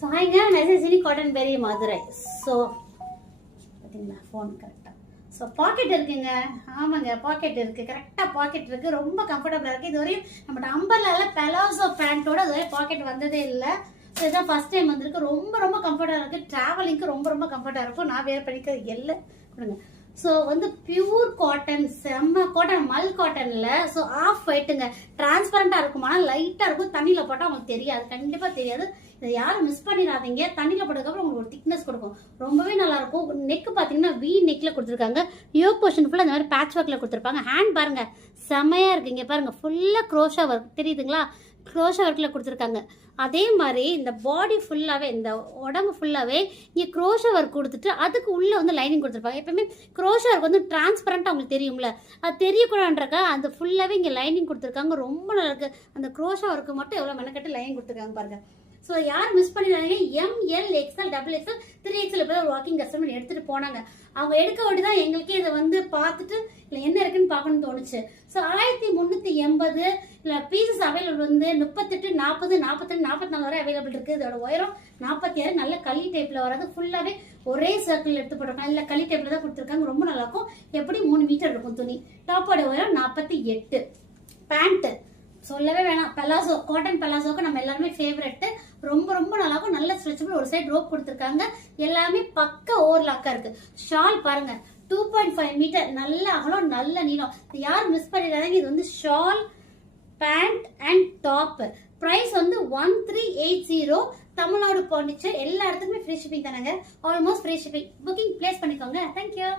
சாயங்காலம் நெசசினி காட்டன் பெரிய மதுரை. ஸோ பார்த்தீங்களா ஃபோன் கரெக்டாக. ஸோ பாக்கெட் இருக்குங்க. ஆமாங்க, பாக்கெட் இருக்குது, கரெக்டாக பாக்கெட் இருக்குது, ரொம்ப கம்ஃபர்டபுளாக இருக்குது. இதுவரையும் நம்மகிட்ட அம்பர்லாவில் பெலாசோ பேண்ட்டோட அதுவரை பாக்கெட் வந்ததே இல்லை. ஸோ இதுதான் ஃபஸ்ட் டைம் வந்திருக்கு. ரொம்ப ரொம்ப கம்ஃபர்டாக இருக்குது. ட்ராவலிங்க்கு ரொம்ப ரொம்ப கம்ஃபர்டாக இருக்கும். நான் வேறு பண்ணிக்கிறது இல்லை கொடுங்க. ஸோ பியூர் காட்டன், செம்ம காட்டன், மல் காட்டனில். ஸோ ஆஃப் ஒயிட்டுங்க, டிரான்ஸ்பரண்டாக இருக்குமா, லைட்டாக இருக்கும். தண்ணியில் போட்டால் உங்களுக்கு தெரியாது, கண்டிப்பாக தெரியாது. இதை யாரும் மிஸ் பண்ணிடாதீங்க. தண்ணியில் போட்டதுக்கப்புறம் உங்களுக்கு ஒரு திக்னஸ் கொடுக்கும், ரொம்பவே நல்லாயிருக்கும். நெக்கு பார்த்தீங்கன்னா வி நெக்கில் கொடுத்துருக்காங்க. யோக் போர்ஷன் ஃபுல்லாக இந்த மாதிரி பேட்ச் ஒர்க்கில் கொடுத்துருப்பாங்க. ஹேண்ட் பாருங்கள் செம்மையாக இருக்குது. இங்கே பாருங்கள் ஃபுல்லாக க்ரோஷா ஒர்க் தெரியுதுங்களா, க்ரோஷா ஒர்க்கில் கொடுத்துருக்காங்க. அதே மாதிரி இந்த பாடி ஃபுல்லாகவே, இந்த உடம்பு ஃபுல்லாகவே இங்கே க்ரோஷா ஒர்க் கொடுத்துட்டு அதுக்கு உள்ளே லைனிங் கொடுத்துருப்பாங்க. எப்பவுமே க்ரோஷா ஒர்க் டிரான்ஸ்பரண்ட்டாக உங்களுக்கு தெரியும்ல, அது தெரியக்கூடாதுன்றக்கா அந்த ஃபுல்லாகவே இங்கே லைனிங் கொடுத்துருக்காங்க. ரொம்ப நல்லா இருக்குது. அந்த க்ரோஷா ஒர்க்கு மட்டும் எவ்வளோ மெனக்கட்டு லைனிங் கொடுத்துருக்காங்க பாருங்கள். ஸோ யாரும் மிஸ் பண்ணிடுறாங்க. M L XL double XL 3XL இப்போ ஒரு வாக்கிங் கஸ்டமர் எடுத்துகிட்டு போனாங்க. அவங்க எடுக்க வேண்டி தான் எங்களுக்கே இதை பார்த்துட்டு இல்லை என்ன இருக்குன்னு பார்க்கணும்னு தோணுச்சு. ஸோ 1380 இல்லை பீசஸ் அவைலபிள் 38, 40, 42, 44 வரை அவைலபிள் இருக்குது. இதோட உயரம் 46. நல்ல களி டைப்பில் வராது, ஃபுல்லாகவே ஒரே சர்க்கிள் எடுத்து போட்டிருக்காங்க. இல்லை களி டைப்பில் தான் கொடுத்துருக்காங்க. ரொம்ப நல்லாயிருக்கும். எப்படி 3 மீட்டர் இருக்கும் துணி. டாப்போட உயரம் 48. பேண்ட்டு சொல்லவே வேணாம், பெலாசோ, காட்டன் பெலாசோக்கு நம்ம எல்லாருமே ஃபேவரெட்டு. ரொம்ப ரொம்ப நல்லாயிருக்கும். நல்ல ஸ்ட்ரெச்சபிள், ஒரு சைடு ரோப் கொடுத்துருக்காங்க. எல்லாமே பக்க ஓவர்லாக்காக இருக்குது. ஷால் பாருங்க 2.5 மீட்டர், நல்ல அகலம், நல்ல நீளம். யாரும் மிஸ் பண்ணிடாதீங்க. இது shawl, pant and top. Price 1380. Tamil Nadu Pondicherry எல்லா இடத்துக்குமே ஃப்ரீ ஷிப்பிங் தானங்க, almost free shipping. Booking place பண்ணிக்கோங்க. தேங்க்யூ.